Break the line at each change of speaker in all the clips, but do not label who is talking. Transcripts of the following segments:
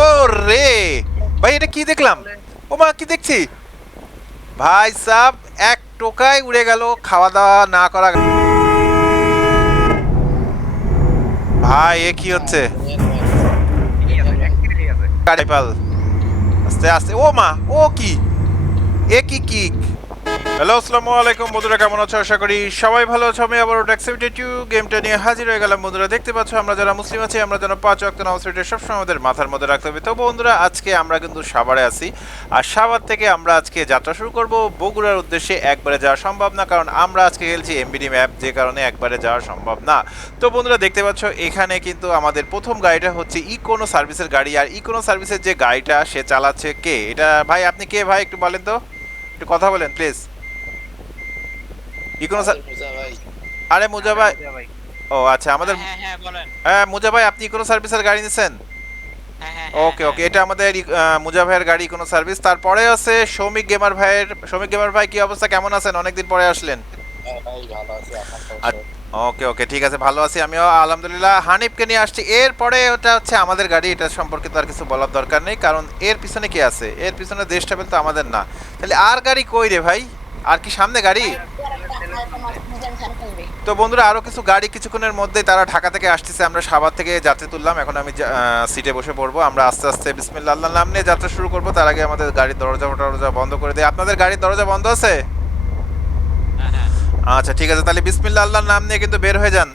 ও রে। ভাই, এটা কি দেখলাম? ও মা, কি দেখছি? ভাই সাব, এক টোকায় উড়ে গেল খাওয়া দাওয়া না করা ভাই, এ কি হচ্ছে? আস্তে আস্তে। ও মা, ও কি? এ কি কিক? হ্যালো, আসসালামু আলাইকুম। বন্ধুরা, কেমন আছো? আশা করি সবাই ভালো আছো। আমি আবার ট্যাক্সিভিটি টু গেমটা নিয়ে হাজির হয়ে গেলাম। বন্ধুরা, দেখতে পাচ্ছ, আমরা যারা মুসলিম আছি, আমরা যেন পাঁচ অক্ট নামাজ সবসময় আমাদের মাথার মধ্যে রাখতে হবে। তো বন্ধুরা, আজকে আমরা কিন্তু সাভারে আছি। আর সাভার থেকে আমরা আজকে যাত্রা শুরু করব বগুড়ার উদ্দেশ্যে। একবারে যাওয়া সম্ভব না, কারণ আমরা আজকে খেলছি এমবিডি ম্যাপ যে কারণে একবারে যাওয়া সম্ভব না। তো বন্ধুরা, দেখতে পাচ্ছ, এখানে কিন্তু আমাদের প্রথম গাড়িটা হচ্ছে ইকোনো সার্ভিসের গাড়ি। আর ইকোনো সার্ভিসের যে গাড়িটা, সে চালাচ্ছে কে? এটা ভাই, আপনি কে ভাই, একটু বলেন তো? একটু কথা বলেন প্লিজ ইকোনো আরে মুজা ভাই। ও আচ্ছা আমাদের
হ্যাঁ হ্যাঁ বলেন।
হ্যাঁ মুজা ভাই আপনি কোনো সার্ভিসের গাড়ি নিছেন?
হ্যাঁ হ্যাঁ
ওকে ওকে এটা আমাদের মুজা ভাইয়ের গাড়ি কোনো সার্ভিস। তারপরে আছে সৌমিক গেমার ভাইয়ের সৌমিক গেমার ভাই কি অবস্থা? কেমন আছেন? অনেকদিন পরে আসলেন। ওকে ওকে, ঠিক আছে, ভালো আছি আমিও, আলহামদুলিল্লাহ। হানিফকে নিয়ে আসছি। এরপরে ওটা হচ্ছে আমাদের গাড়ি, এটা সম্পর্কে তো আর কিছু বলার দরকার নেই, কারণ এর পিছনে কে আছে? এর পিছনে দেশ ট্রাভেল তো আমাদের না। তাহলে আর গাড়ি কই রে ভাই? আর কি সামনে গাড়ি? তো বন্ধুরা আরও কিছু গাড়ি কিছুক্ষণের মধ্যেই তারা ঢাকা থেকে আসতেছে। আমরা সাভার থেকে যাত্রী তুললাম, এখন আমি সিটে বসে পড়ব। আমরা আস্তে আস্তে বিসমিল্লা আল্লাহ নাম নিয়ে যাত্রা শুরু করব। তার আগে আমাদের গাড়ির দরজা টরজা বন্ধ করে দেয় আপনাদের গাড়ির দরজা বন্ধ আছে। আচ্ছা ঠিক আছে, তাহলে বিসমিল্লা আল্লাহর নাম নিয়ে কিন্তু বের হয়ে যান।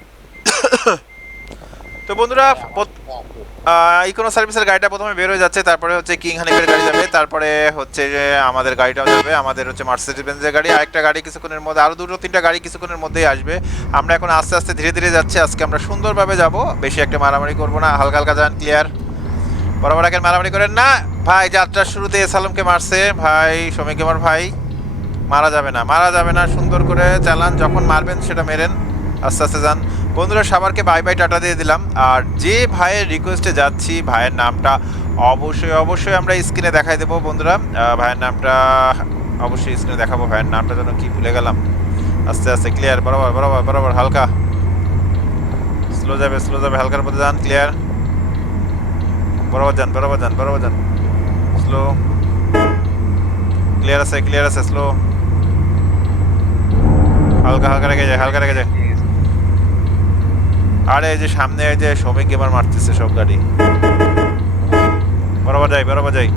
তো বন্ধুরা ইকোনো সার্ভিসের গাড়িটা প্রথমে বের হয়ে যাচ্ছে, তারপরে হচ্ছে কিং হানিফের গাড়ি যাবে, তারপরে হচ্ছে যে আমাদের গাড়িটাও যাবে, আমাদের হচ্ছে মার্সিডিজ বেঞ্জের গাড়ি, আরেকটা গাড়ি কিছুক্ষণের মধ্যে আরও দুটো তিনটা গাড়ি কিছুক্ষণের মধ্যেই আসবে। আমরা এখন আস্তে আস্তে ধীরে ধীরে যাচ্ছি, আজকে আমরা সুন্দরভাবে যাব, বেশি একটা মারামারি করব না, হালকা হালকা যান ক্লিয়ার বরাবর আগে মারামারি করেন না। ভাই, যাত্রার শুরুতে সালামকে মারছে, ভাই শ্রমিক আমার ভাই। মারা যাবে না, মারা যাবে না, সুন্দর করে চালান, যখন মারবেন সেটা মেরেন, আস্তে আস্তে যান। বন্ধুরা, সবারকে বাই বাই টাটা দিয়ে দিলাম। আর যে ভাইয়ের রিকোয়েস্টে যাচ্ছি, ভাইয়ের নামটা অবশ্যই অবশ্যই আমরা স্ক্রিনে দেখাই দেবো বন্ধুরা। ভাইয়ের নামটা অবশ্যই স্ক্রিনে দেখাবো, ভাইয়ের নামটা যেন কি ভুলে গেলাম। আস্তে আস্তে ক্লিয়ার বরাবর বরাবর বরাবর, হালকা। স্লো যাবে স্লো যাবে, হালকার মধ্যে যান ক্লিয়ার বরাবর যান বরাবর যান বরাবর যান। স্লো ক্লিয়ার আছে ক্লিয়ার আছে স্লো হালকা হালকা রেখে যায়, হালকা রেখে যায়। আরে, এই যে সামনে এই যে শ্রমিক গেমার মারতেছে সব গাড়ি। বরাবর যাই বরাবর যাই।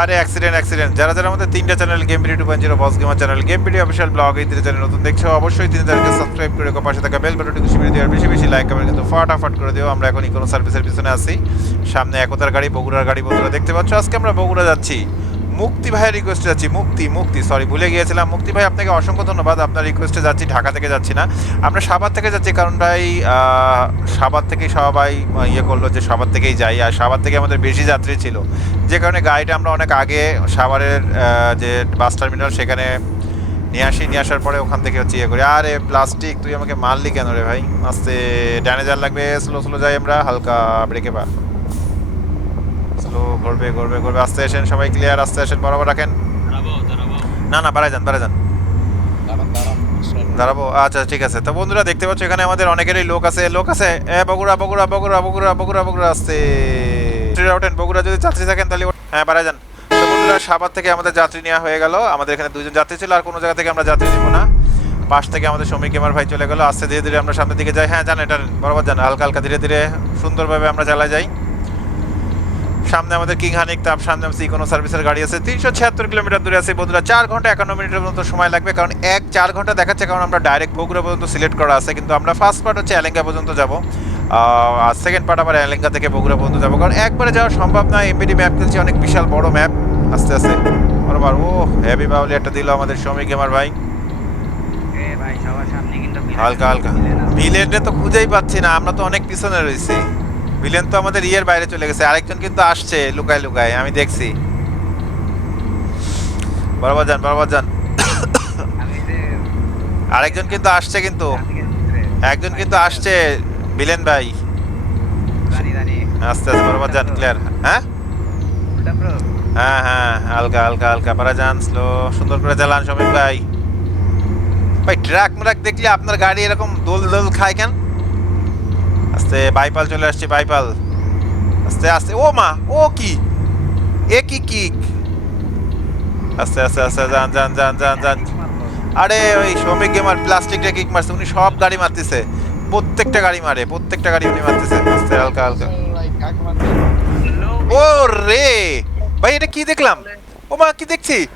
আরে অ্যাক্সিডেন্ট অ্যাক্সিডেন্ট যারা যারা আমাদের তিনটা channel game video two point zero boss gamer channel game video official blog এই তিনটা চ্যানেল নতুন দেখছ, অবশ্যই তিন চ্যানেলকে সাবস্ক্রাইব করে পাশে থাকা বেল বাটনটি খুশি করে দিও বেশি বেশি লাইক কমেন্ট কিন্তু ফাটাফাট করে দিও। আমরা এখন ইকোনো সার্ভিসের পিছনে আছি। সামনে একতার গাড়ি, বগুড়ার গাড়ি বন্ধুরা দেখতে পাচ্ছ। আজকে আমরা বগুড়া যাচ্ছি। মুক্তি ভাইয়ের রিকোয়েস্টে যাচ্ছি। মুক্তি মুক্তি সরি ভুলে গিয়েছিলাম। মুক্তি ভাই, আপনাকে অসংখ্য ধন্যবাদ। আপনার রিকোয়েস্টে যাচ্ছি, ঢাকা থেকে যাচ্ছি না। আমরা সাভার থেকে যাচ্ছি কারণ ভাই সাভার থেকেই সবাই ইয়ে করল যে সাভার থেকেই যাই। আর সাভার থেকে আমাদের বেশি যাত্রী ছিল। যে কারণে গাড়িটা আমরা অনেক আগে সাভারের যে বাস টার্মিনাল সেখানে নিয়ে আসি। নিয়ে আসার পরে ওখান থেকে হচ্ছে ইয়ে করি। আরে প্লাস্টিক তুই আমাকে মারলি কেন রে ভাই? আস্তে ড্যানেজার লাগবে স্লো স্লো যাই আমরা, হালকা ব্রেকে পা স্লো ঘুরবে ঘুরবে ঘুরবে। আস্তে আসেন সবাই ক্লিয়ার আস্তে আসেন বরাবর রাখেন। না না বাড়াই যান বাড়াই যান। দাঁড়াবো আচ্ছা ঠিক আছে। তো বন্ধুরা দেখতে পাচ্ছ এখানে আমাদের অনেকেরই লোক আছে লোক আছে। এ বগুড়া বগুড়া বগুড়া বগুড়া বগুড়া বগুড়া যাত্রীরা ওঠেন বগুড়া যদি যাত্রী থাকেন তাহলে হ্যাঁ বাড়াই যান। তো বন্ধুরা সাভার থেকে আমাদের যাত্রী নেওয়া হয়ে গেল। আমাদের এখানে দুজন যাত্রী ছিল আর কোনো জায়গা থেকে আমরা যাত্রী নিব না। পাশ থেকে আমাদের শ্রমিক গেমার ভাই চলে গেল। আস্তে ধীরে ধীরে আমরা সামনের দিকে যাই। হ্যাঁ জান এটা বরাবর যান। হালকা হালকা ধীরে ধীরে সুন্দরভাবে আমরা চালা যাই। সামনে আমাদের কিং হানিক তাপ সামনে আমাদের ইকোনো সার্ভিসের গাড়ি আছে। তিনশো ছিয়াত্তর কিলোমিটার দূরে আছে। বন্ধুরা চার ঘণ্টা একান্ন মিনিটের মতো সময় লাগবে কারণ এক চার ঘণ্টা দেখাচ্ছে কারণ আমরা ডাইরেক্ট বগুড়া পর্যন্ত সিলেক্ট করা আছে। কিন্তু আমরা ফার্স্ট পার্ট হচ্ছে এলেঙ্গা পর্যন্ত যাব। আর সেকেন্ড পার্ট আবার এলেঙ্গা থেকে বগুড়া পর্যন্ত যাব। কারণ একবারে যাওয়া সম্ভব না এমবিডি ম্যাপ খেলছি অনেক বিশাল বড় ম্যাপ আস্তে আস্তে। বরাবর ও হেভি বাউলি একটা দিল আমাদের শ্রমিক গেমার ভাই। হালকা হালকা। ভিলেনটা তো খুঁজেই পাচ্ছি না আমরা তো অনেক পিছনে রয়েছি। ভিলেন তো আমাদের ইয়ের বাইরে চলে গেছে, আরেকজন কিন্তু আসছে লুকায় লুকায়, আমি দেখছি। বরাবর যান বরাবর যান। আরেকজন কিন্তু আসছে কিন্তু। একজন কিন্তু আসছে, ভিলেন ভাই। আস্তে আস্তে, বরাবর যান ক্লিয়ার হ্যাঁ? হ্যাঁ হ্যাঁ হালকা হালকা হালকা পারা যান স্লো সুন্দর করে চালান শ্রমিক ভাই। ভাই, ট্রাক মুরাক দেখলে আপনার গাড়ি এরকম দোল দোল খায় কেন? আস্তে, বাইপাল চলে আসছে, বাইপাল। আস্তে আস্তে, ও মা, ও কি? এ কি কিক? আস্তে আস্তে আস্তে, যান যান যান যান যান। আরে, ওই শ্রমিক গেমার প্লাস্টিকটা কিক মারছে, উনি সব গাড়ি মারতেছে। প্রত্যেকটা গাড়ি মারে, প্রত্যেকটা গাড়ি উনি মারতেছে। আস্তে, হালকা হালকা। ও রে! ভাই, এটা কি দেখলাম? ও মা, কি দেখছি?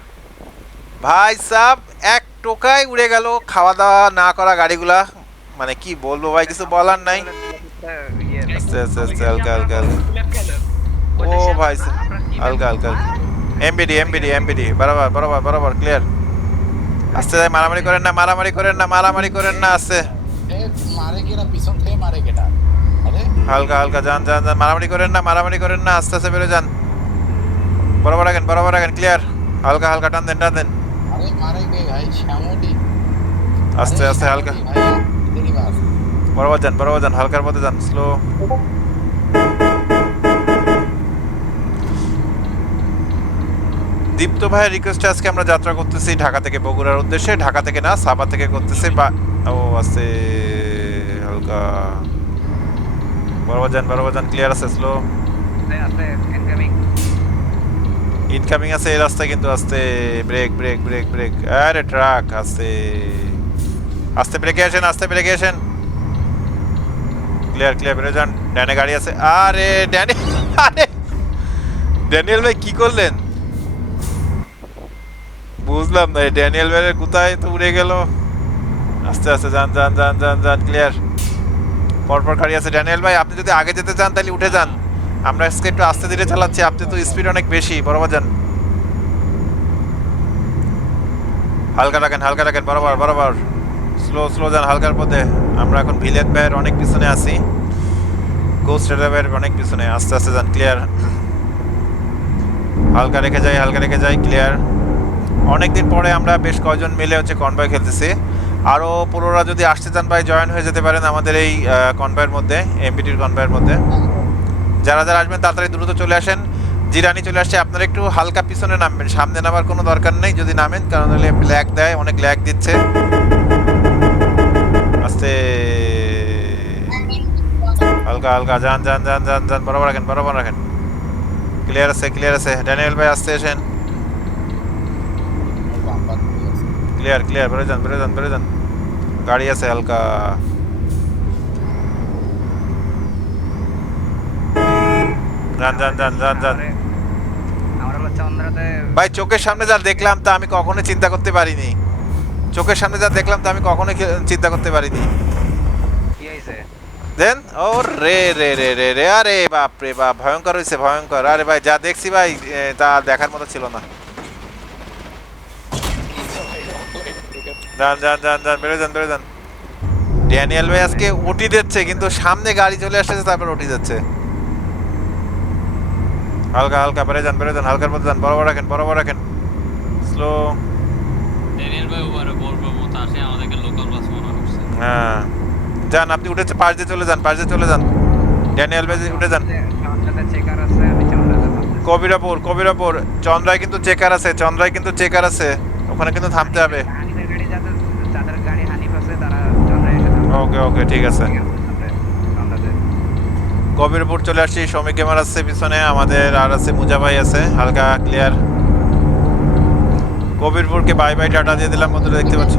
ভাই সাব, এক টোকায় উড়ে গেল, খাওয়া দাওয়া না করা গাড়িগুলা। মানে কি বলব ভাই, কিছু বলার নাই। আস্তে আস্তে আস্তে হালকা হালকা হালকা ও ভাই হালকা হালকা এমবিডি এমবিডি এমবিডি বরাবর বরাবর বরাবর ক্লিয়ার আস্তে যাই মারামারি করেন না মারামারি করেন না মারামারি করেন না আস্তে। হালকা হালকা যান যান যান মারামারি করেন না মারামারি করেন না আস্তে আস্তে বেরো যান। বরাবর রাখেন বরাবর রাখেন ক্লিয়ার হালকা হালকা টান দেন টান দেন। আস্তে আস্তে হালকা। বরাবর যান বরাবর যান হালকার মধ্যে যান স্লো দীপ্ত ভাইয়ের রিকোয়েস্টে আজকে আমরা যাত্রা করতেছি ঢাকা থেকে বগুড়ার উদ্দেশ্যে। ঢাকা থেকে না সাবা থেকে করতেছি বা ও আস্তে হালকা। বরাবর যান বরাবর যান ক্লিয়ার আছে স্লো ইনকামিং আছে এই রাস্তায় কিন্তু আস্তে ব্রেক ব্রেক ব্রেক ব্রেক আরে ট্রাক আস্তে আস্তে ব্রেকে আসেন আস্তে ব্রেকে আসেন। ক্লিয়ার ক্লিয়ার বেরো যান ডানে গাড়ি আছে। আরে, ড্যানি, আরে। ড্যানিয়েল ভাই, কি করলেন? বুঝলাম না ড্যানিয়েল ভাইয়ের কোথায় তো উড়ে গেল। আস্তে আস্তে, যান যান যান যান যান ক্লিয়ার পরপর গাড়ি আছে। ড্যানিয়েল ভাই, আপনি যদি আগে যেতে চান, তাহলে উঠে যান। আমরা আজকে একটু আস্তে ধীরে চালাচ্ছি, আপনি তো স্পিড অনেক বেশি, বরাবর যান। হালকা রাখেন হালকা রাখেন, বরাবর বরাবর। স্লো স্লো যান হালকার পথে। আমরা এখন ভিলেজ ভাইয়ের অনেক পিছনে আছি। গোস্ট ভাইয়ের অনেক পিছনে। আস্তে আস্তে যান ক্লিয়ার হালকা রেখে যাই, হালকা রেখে যাই ক্লিয়ার অনেকদিন পরে আমরা বেশ কয়জন মিলে হচ্ছে কনভয় খেলতেছি। আরও পুরোরা যদি আসতে চান ভাই জয়েন হয়ে যেতে পারেন আমাদের এই কনভয়ের মধ্যে এমপিটির কনভয়ের মধ্যে। যারা যারা আসবেন, তাড়াতাড়ি দ্রুত চলে আসেন। জিরানি চলে আসছে, আপনারা একটু হালকা পিছনে নামবেন। সামনে নামার কোনো দরকার নেই, যদি নামেন, কারণ হলে ল্যাগ দেয়, অনেক ল্যাগ দিচ্ছে। আস্তে হালকা হালকা যান যান যান যান যান বরাবর রাখেন বরাবর রাখেন ক্লিয়ার আছে ক্লিয়ার আছে ড্যানিয়েল ভাই আসতে
আছে
ক্লিয়ার ক্লিয়ার বেরো যান বেরো যান বেরো যান গাড়ি আছে হালকা যান যান যান যান যান ভাই চোখের সামনে যা দেখলাম তা আমি কখনো চিন্তা করতে পারিনি। চোখের সামনে যা দেখলাম তা আমি কখনো চিন্তা করতে পারিনি। দেন? ও রে রে রে রে রে আরে বাপ রে বাপ ভয়ঙ্কর হয়েছে ভয়ঙ্কর। আরে ভাই যা দেখছি ভাই তা দেখার মতো ছিল না। যান যান যান যান বেরো যান বেরো যান। ড্যানিয়েল ভাই আজকে ওটি দিচ্ছে কিন্তু সামনে গাড়ি চলে আসছে তারপর ওটি যাচ্ছে। হালকা হালকা বেড়ে যান বেড়ে যান হালকার মধ্যে যান বরাবর রাখেন বরাবর রাখেন। স্লো হ্যাঁ যান, আপনি উঠেছে পাশ দিয়ে চলে যান, পাশ দিয়ে চলে যান। ড্যানিয়েল ভাই, উঠে যান। কবিরাপুর কবিরাপুর। চন্দ্রায় কিন্তু চেকার আছে, চন্দ্রায় কিন্তু চেকার আছে। ওখানে কিন্তু থামতে হবে। ওকে ওকে, ঠিক আছে। কবিরপুর চলে আসছি শ্রমিক গেমার আছে পিছনে, আমাদের আর আছে মুজা ভাই আছে, হালকা ক্লিয়ার কবিরপুরকে বাই বাই টাটা দিয়ে দিলাম, বন্ধুরা দেখতে পাচ্ছি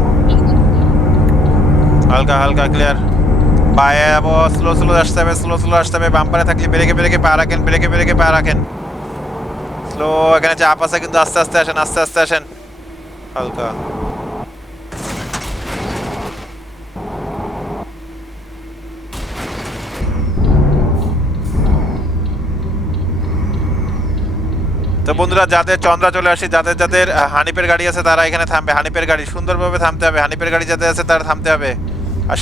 হালকা হালকা ক্লিয়ার পায়ে যাব স্লো স্লো আসতে হবে স্লো স্লো আসতে হবে। বাম্পারে থাকলে ব্রেকে ব্রেকে পা রাখেন ব্রেকে ব্রেকে পা রাখেন। স্লো এখানে চাপ আছে কিন্তু আস্তে আস্তে আসেন, আস্তে আস্তে আসেন। হালকা। বন্ধুরা যাদের চন্দ্রা চলে আসি যাদের যাদের হানিপের গাড়ি আছে তারা এখানে থামবে। হানিপের গাড়ি সুন্দরভাবে থামতে হবে। হানিপের গাড়ি যাদের আছে তারা থামতে হবে। আর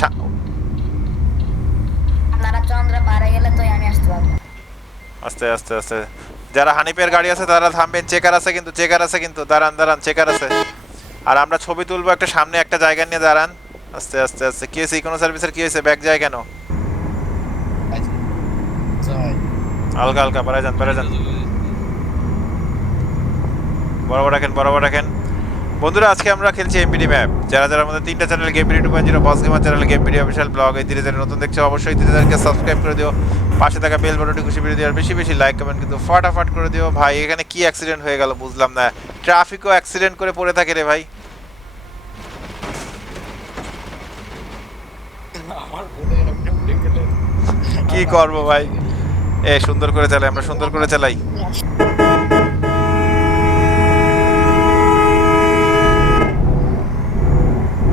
পারে আসতে
আস্তে আস্তে আস্তে। যারা হানিপের গাড়ি আছে তারা থামবেন। চেকার আছে কিন্তু চেকার আছে কিন্তু। দাঁড়ান দাঁড়ান চেকার আছে। আর আমরা ছবি তুলবো একটা সামনে একটা জায়গা নিয়ে দাঁড়ান। আস্তে আস্তে আস্তে। কি হয়েছে? ইকোনো সার্ভিসের কি হয়েছে? ব্যাগ যায় কেন?
জয়
হালকা হালকা বেড়ে যান বেড়ে যান। বরাবর রাখেন বরাবর রাখেন। বন্ধুরা, আজকে আমরা খেলছি এমপিডি ম্যাপ যারা যারা আমাদের তিনটা channel game PD two point zero boss gamer channel game PD official blog এই ধীরে ধীরে নতুন দেখছ, অবশ্যই ধীরে ধীরে সাবস্ক্রাইব করে দিও। পাশে থাকা বেল বাটনটি খুশি ভিডিও দেওয়ার বেশি বেশি লাইক কমেন্ট কিন্তু ফাটাফাট করে দিও। ভাই, এখানে কি অ্যাক্সিডেন্ট হয়ে গেল বুঝলাম না। ট্রাফিকও অ্যাক্সিডেন্ট করে পড়ে থাকে রে ভাই। কি করব ভাই? এ, সুন্দর করে চালাই, আমরা সুন্দর করে চালাই।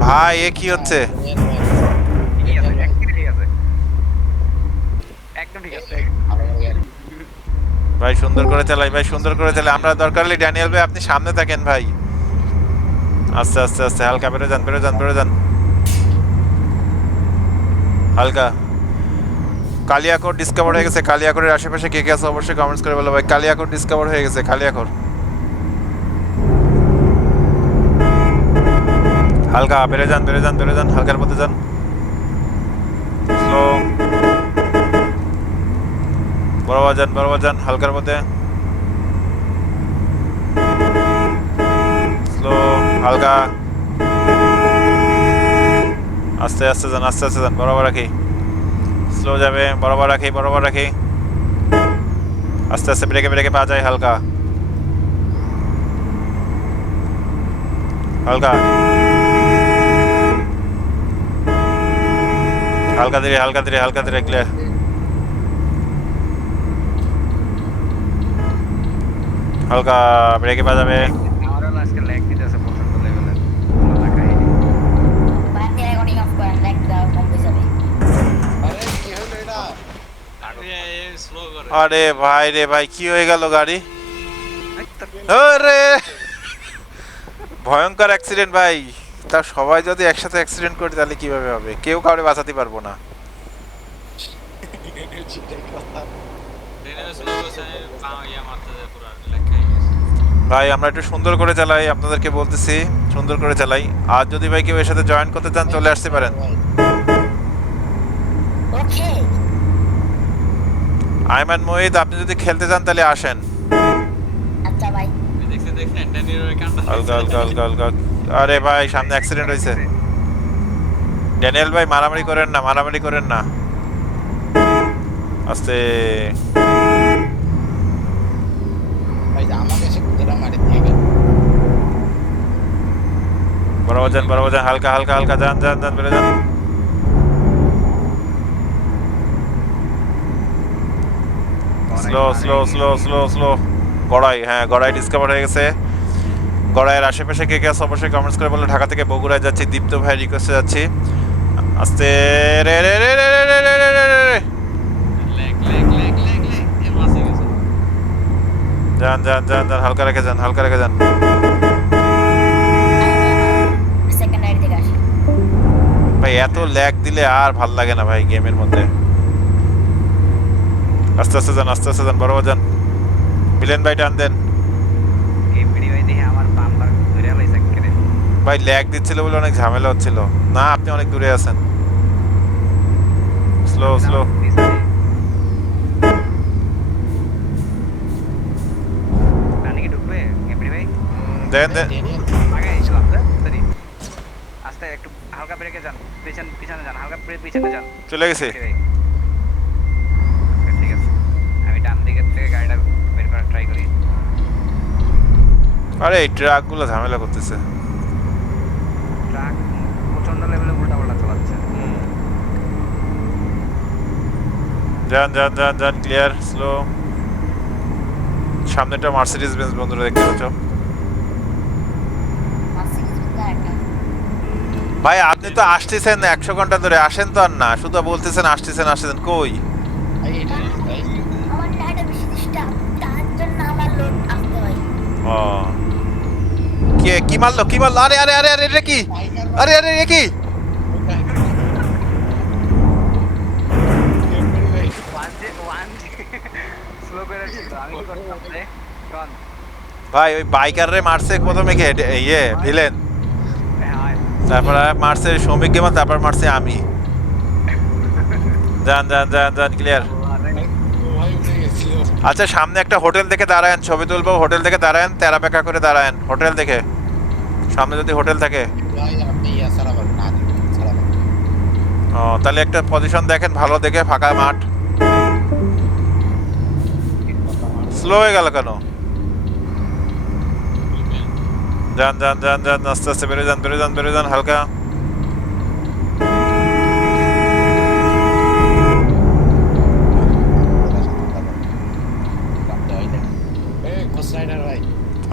ভাই, এ কি হচ্ছে? ভাই, সুন্দর করে চালাই, ভাই, সুন্দর করে চালাই। আমরা দরকার হলে ড্যানিয়েল ভাই, আপনি সামনে থাকেন, ভাই। আস্তে আস্তে আস্তে, হালকা, বেরো যান বেরো যান বেরো যান। হালকা। কালিয়াকোর ডিসকভার হয়ে গেছে কালিয়াকোরের আশেপাশে কে কে আছে অবশ্যই কমেন্টস করে বলো, ভাই। কালিয়াকোর ডিসকভার হয়ে গেছে কালিয়াকোর হালকা, বেড়ে যান বেড়ে যান বেড়ে যান, হালকার মধ্যে যান। স্লো বরাবর যান বরাবর যান, হালকার মধ্যে। হালকা। আস্তে আস্তে যান, আস্তে আস্তে যান, বরাবর রাখি। স্লো যাবে, বরাবর রাখি বরাবর রাখি। আস্তে আস্তে, ব্রেকে ব্রেকে পা যায়, হালকা। হালকা। হালকা ধীরে হালকা ধীরে হালকা ধীরে গেলে হালকা ব্রেকে পা
আরে
ভাই রে ভাই কি হয়ে গেল গাড়ি? ভয়ঙ্কর অ্যাক্সিডেন্ট ভাই। তা সবাই যদি একসাথে অ্যাক্সিডেন্ট করে তাহলে কীভাবে হবে? কেউ কাউরে বাঁচাতে পারব না। ভাই আমরা একটু সুন্দর করে চালাই আপনাদেরকে বলতেছি সুন্দর করে চালাই। আর যদি ভাই কেউ এর সাথে জয়েন করতে চান চলে আসতে পারেন।
ওকে
আইমান মোহিত আপনি যদি খেলতে চান তাহলে আসেন।
আচ্ছা ভাই
ড্যানিয়েলের কান্ডা
হালকা হালকা হালকা হালকা আরে ভাই সামনে অ্যাক্সিডেন্ট হয়েছে ড্যানিয়েল ভাই মারামারি করেন না মারামারি করেন না। আস্তে। বরাবর যান বরাবর যান হালকা হালকা হালকা যান যান যান বেরো যান। Slow slow slow slow slow Gorai হ্যাঁ গড়াই ডিসকভার হয়ে গেছে। গড়াইয়ের আশেপাশে কে কে আছে অবশ্যই কমেন্টস করে বলে ঢাকা থেকে বগুড়ায় যাচ্ছি দীপ্ত ভাই রিকোয়েস্টে যাচ্ছি। আস্তে রে রে রে রে রে রে রে রে রে যান যান যান যান হালকা রেখে যান হালকা রেখে যান। ভাই এত ল্যাগ দিলে আর ভালো লাগে না ভাই গেমের মধ্যে। আস্তে আস্তে যান আস্তে আস্তে যান বরাবর যান। মিলেন ভাই টান দেন
গেম ভিডিও দেখে আমার বাম্পার ঘুরে লাইছে করে
ভাই ল্যাগ দিচ্ছিল বলে অনেক ঝামেলা হচ্ছিল। না আপনি অনেক দূরে আছেন। স্লো স্লো দেন দেন।
একটু হালকা ব্রেকে যান। পিছন পিছনে যান হালকা ব্রেক পিছনে যান।
চলে গেছে।
ভাই। ঠিক আছে। আমি ডান দিকের থেকে গাড়িটা বের করার ট্রাই করি।
আরে এই ট্রাকগুলো ঝামেলা করতেছে। যান যান যান যান ক্লিয়ার স্লো সামনেটা মার্সিডিজ বেঞ্চ বন্ধুরা, দেখতে পাচ্ছ। ভাই, আপনি তো আসতেছেন একশো ঘণ্টা ধরে। আসেন তো আর না, শুধু বলতেছেন, আসতেছেন আসতেছেন। কই? ও। কে, কি মারলো কি মারলো? আরে আরে আরে আরে কি? আরে আরে কি
ভাই
ওয়ান যে ওয়ান স্লো করে ছিল আমি কি করতাম রে কন
ভাই, ওই বাইকাররে মারছে প্রথমে কে? ইয়ে ভিলেন। তারপর মারছে শ্রমিক গেমা, তারপর মারছে আমি। যান যান যান যান ক্লিয়ার আচ্ছা সামনে একটা হোটেল দেখে দাঁড়ায়েন, ছবি তুলবো। হোটেল থেকে দাঁড়ায়েন, তেরা করে দাঁড়ায়েন, হোটেল দেখে। সামনে যদি হোটেল থাকে। ও, তাহলে একটা পজিশন দেখেন, ভালো দেখে, ফাঁকা মাঠ। স্লো হয়ে গেল কেন? যান যান যান যান আস্তে আস্তে বেড়ে যান বেড়ে যান বেড়ে যান হালকা।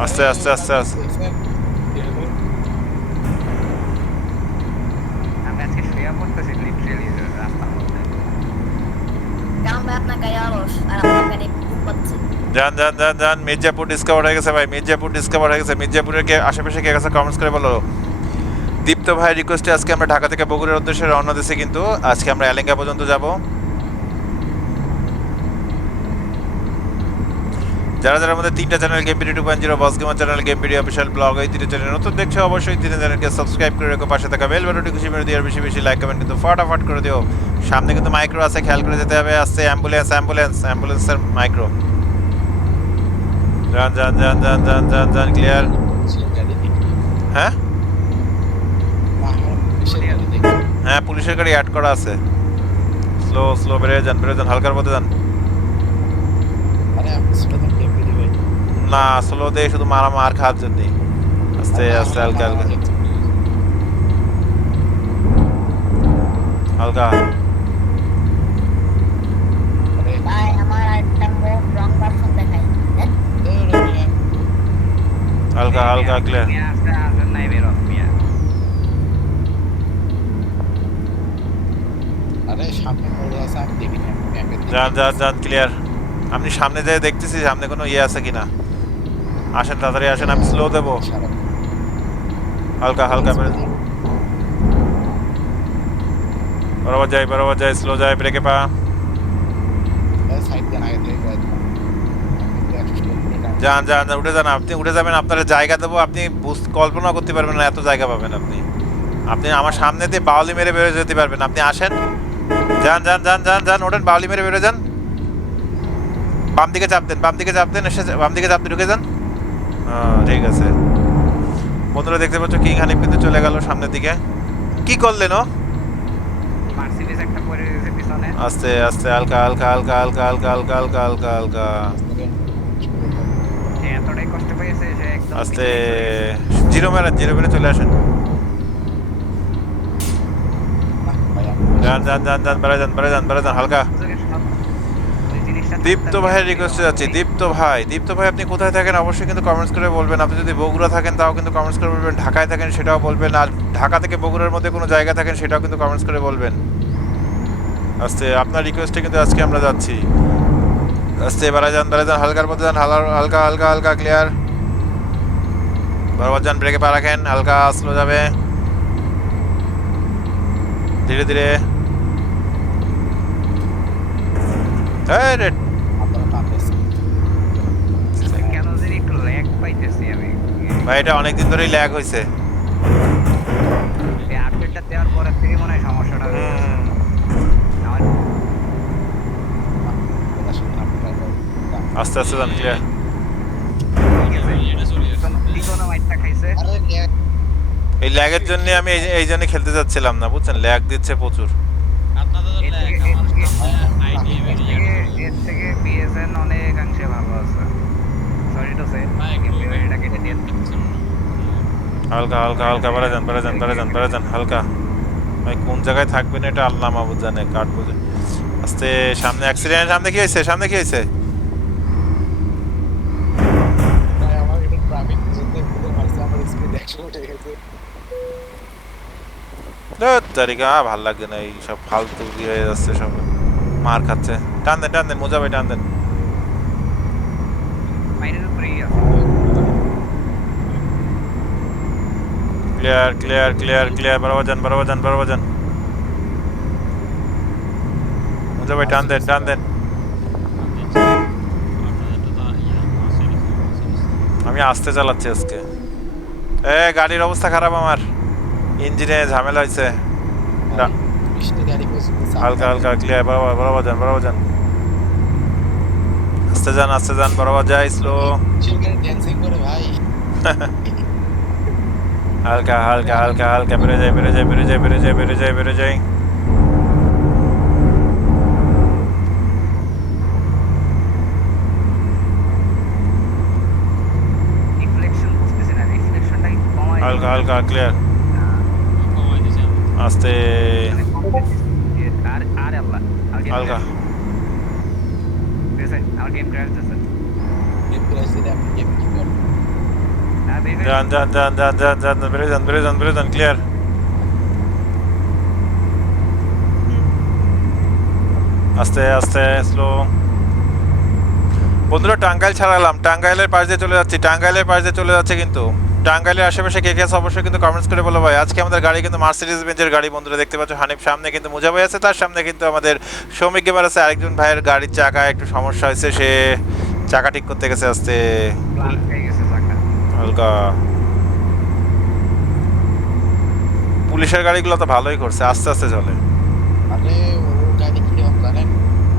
আস্তে আস্তে আস্তে আস্তে।
Там мы одна горя ложь, а работали.
যান যান যান যান মির্জাপুর ডিসকভার হয়ে গেছে ভাই, মির্জাপুর ডিসকভার হয়ে গেছে। মির্জাপুরের কে আশেপাশে কে গেছে কমেন্টস করে বলো। দীপ্ত ভাই রিকোয়েস্টে আজকে আমরা ঢাকা থেকে বগুড়ার উদ্দেশ্যে রওনা দিছি কিন্তু, আজকে আমরা এলেঙ্গা পর্যন্ত যাব। যারা যারা আমাদের তিনটা channel game video two point zero boss gamer channel game video official blog এই তিনটা চ্যানেল নতুন দেখছ অবশ্যই তিন চ্যানেলকে সাবস্ক্রাইব করে রেখো, পাশে থাকা বেল বাটনটি খুশি মেরে আর বেশি বেশি লাইক কমেন্ট কিন্তু ফটাফট করে দিও। সামনে কিন্তু মাইক্রো আছে, খেয়াল করে যেতে হবে, আসছে অ্যাম্বুলেন্স অ্যাম্বুলেন্স অ্যাম্বুলেন্সের মাইক্রো যান যান যান যান যান যান যান ক্লিয়ার হ্যাঁ হ্যাঁ পুলিশের গাড়ি অ্যাড করা আছে। স্লো স্লো বেড়ে যান বেড়ে যান, হালকার মধ্যে যান। না স্লো দিয়ে শুধু মারা মার খাওয়ার জন্যই আস্তে আস্তে, হালকা হালকা। হালকা
আরে
ভাই আমার একটা মোট রং ভার্সন দেখাই দেখ,
হালকা হালকা ক্লিয়ার
মিয়া আসতে নাই বেরো মিয়া
আরে সামনে পড়ে আছে আমি দেখিনি আমি ম্যাপে
যান যান যান ক্লিয়ার আপনি সামনে যেয়ে দেখতেছি সামনে কোনো ইয়ে আছে কিনা। আসেন তাড়াতাড়ি আসেন আমি স্লো দেবো। হালকা হালকা বরাবর যাই বরাবর যাই স্লো যাই ব্রেকে পা
সাইড দেন আগে থেকে
যান যান যান, উঠে যান। আপনি উঠে যাবেন আপনার জায়গা দেবো। আপনি কল্পনা করতে পারবেন না এত জায়গা পাবেন আপনি। আপনি আমার সামনে দিয়ে বাউলি মেরে বেরো যেতে পারবেন। আপনি আসেন। যান যান যান যান যান ওঠেন বাউলি মেরে বেরো যান। বাম দিকে চাপ দেন বাম দিকে চাপ দেন এসে বাম দিকে চাপ দিয়ে ঢুকে যান। ঠিক আছে। বন্ধুরা দেখতে পাচ্ছ কিং হানিফ কিন্তু চলে গেল সামনের দিকে। কি করলেন ও? আস্তে আস্তে হালকা হালকা হালকা হালকা হালকা হালকা হালকা হালকা হালকা।
কষ্ট পেয়েছে সে একদম
আস্তে। জিরো মেরে জিরো মেরে চলে আসেন। যান যান যান যান বেড়ে যান বেড়ে যান বেড়ে যান হালকা। দীপ্ত ভাইয়ের রিকোয়েস্টে যাচ্ছি। দীপ্ত ভাই দীপ্ত ভাই আপনি কোথায় থাকেন? অবশ্যই কিন্তু কমেন্টস করে বলবেন। আপনি যদি বগুড়া থাকেন তাও কিন্তু কমেন্টস করে বলবেন। ঢাকায় থাকেন সেটাও বলবেন। আর ঢাকা থেকে বগুড়ার মধ্যে কোনো জায়গা থাকেন সেটাও কিন্তু কমেন্টস করে বলবেন। আস্তে আপনার রিকোয়েস্টে কিন্তু আজকে আমরা যাচ্ছি। আস্তে বেড়া যান বেড়া যান হালকার মধ্যে যান হালকা হালকা হালকা ক্লিয়ার বরাবর যান ব্রেকে পা রাখেন হালকা স্লো যাবে। ধীরে ধীরে।
আমি।
ভাই এটা অনেকদিন ধরেই ল্যাগ হয়েছে আস্তে আস্তে যান ক্লিয়ার এই ল্যাগের জন্য আমি এই জন্য খেলতে যাচ্ছিলাম না, বুঝছেন? ল্যাগ দিচ্ছে প্রচুর। হালকা হালকা হালকা, বেড়া যান বেড়া যান বেড়া যান বেড়া যান, হালকা। ভাই, কোন জায়গায় থাকবেন এটা আল্লাহ মাহবুদ জানে কাঠ বুঝে আস্তে, সামনে অ্যাক্সিডেন্ট সামনে কি হয়েছে? সামনে কি হয়েছে?
গেছে
ভালো লাগছে না এই সব ফালতু হয়ে যাচ্ছে সব মার খাচ্ছে। টান দেন টান দেন মোজা ভাই টান দেন। ক্লিয়ার ক্লিয়ার ক্লিয়ার ক্লিয়ার বরাবর যান বরাবর যান বরাবর যান। মোজা ভাই টান দেন টান দেন। আমি আস্তে চালাচ্ছি আজকে। এ গাড়ির অবস্থা খারাপ আমার। ইঞ্জিনে ঝামেলা হয়েছে হালকা হালকা ক্লিয়ার বরাবর বরাবর যান বরাবর যান। আস্তে যান আস্তে যান বরাবর যাই স্লো হালকা হালকা হালকা হালকা বেড়ে যায় বেড়ে যায় বেড়ে যায় বেড়ে যায় বেড়ে যায় বেড়ে যায়
রিফ্লেকশন বুঝতেছি না রিফ্লেকশনটা একটু কমাই
হালকা হালকা ক্লিয়ার
কমাই দিছি আমি
আস্তে
মানে কমাই দিছি। আর আর আল্লাহ আর গেম
হালকা
ঠিক আছে আমার গেম ক্র্যাশ দিচ্ছে
গেম ক্র্যাশ দিলে আপনি গেম কি করবেন
না বের
যান যান যান যান যান যান বেড়ে যান বেড়ে যান বেড়ে যান ক্লিয়ার আস্তে আস্তে স্লো বন্ধুরা, টাঙ্গাইল ছাড়ালাম। টাঙ্গাইলের পাশ দিয়ে চলে যাচ্ছি। টাঙ্গাইলের পাশ দিয়ে চলে যাচ্ছে কিন্তু। টাঙ্গাইলের আশেপাশে কে কে আছে অবশ্যই কিন্তু কমেন্টস করে বলো ভাই। আজকে আমাদের গাড়ি কিন্তু মার্সিডিজ বেঞ্চের গাড়ি বন্ধুরা দেখতে পাচ্ছ হানিফ সামনে কিন্তু মুজা ভাই আছে তার সামনে কিন্তু আমাদের শ্রমিক গেমার আছে। আরেকজন ভাইয়ের গাড়ির চাকা একটু সমস্যা হয়েছে সে চাকা ঠিক করতে গেছে আস্তে। হালকা। পুলিশের গাড়িগুলো তো ভালোই করছে আস্তে আস্তে চলে।
আরে ও গাড়ি কি হবে জানেন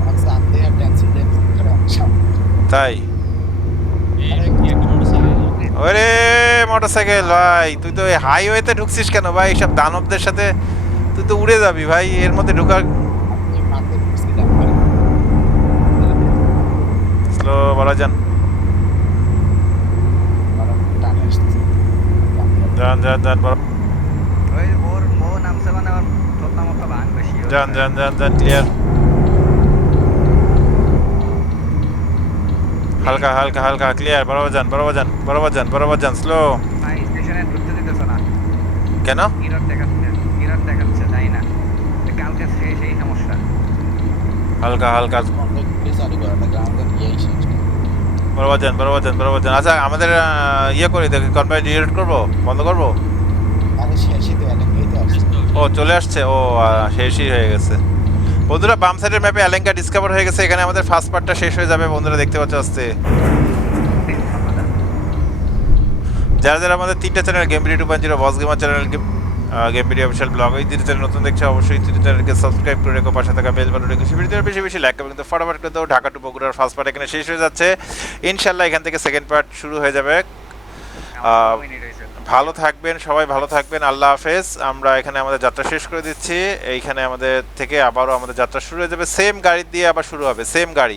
আমার সামনে আর ট্যাক্সি ট্যাক্সি করে আমার
তাই
এই কি একটা মোটরসাইকেল
ওরে মোটরসাইকেল ভাই তুই তো হাইওয়েতে ঢুকছিস কেন? ভাই সব দানবদের সাথে তুই তো উড়ে যাবি ভাই এর মধ্যে ঢুকার স্লো বলা যান। যান যান যান বড়
মানে।
যান যান যান যান ক্লিয়ার হালকা হালকা হালকা ক্লিয়ার বরাবর যান বরাবর যান। বরাবর যান বরাবর যান স্লো
ভাই স্টেশনে ঢুকতে দিতেছে না।
কেন?
ইরর দেখাচ্ছে ইরর দেখাচ্ছে তাই না? কালকে সেই সেই সমস্যা।
হালকা হালকা। বরাবর যান বরাবর যান বরাবর যান। আচ্ছা আমাদের ইয়ে করি দেখি কনভাই ডিলিট করব বন্ধ করব? ও চলে আসছে? ও শেষই হয়ে গেছে। বন্ধুরা বাম সাইডের ম্যাপে অ্যালেঙ্কা ডিসকভার হয়ে গেছে। এখানে আমাদের ফার্স্ট পার্টটা শেষ হয়ে যাবে বন্ধুরা দেখতে পাচ্ছ আসতে। যারা যারা আমাদের তিনটা channel game video two point zero boss gamer channel game video official blog এই তিনটে চ্যানেল নতুন দেখছে অবশ্যই তিনটে চ্যানেলকে সাবস্ক্রাইব করে রেখো পাশে থাকা বেল বাটন রেখে। ভিডিওতে বেশি বেশি লাইক করবেন কিন্তু ফটাফট করে দাও। ঢাকা টু বগুড়ার ফার্স্ট পার্ট এখানে শেষ হয়ে যাচ্ছে। ইনশাল্লাহ এখান থেকে সেকেন্ড পার্ট শুরু হয়ে যাবে। ভালো থাকবেন সবাই ভালো থাকবেন আল্লাহ হাফেজ। আমরা এখানে আমাদের যাত্রা শেষ করে দিচ্ছি। এইখানে আমাদের থেকে আবারও আমাদের যাত্রা শুরু হয়ে যাবে। সেম গাড়ি দিয়ে আবার শুরু হবে সেম গাড়ি।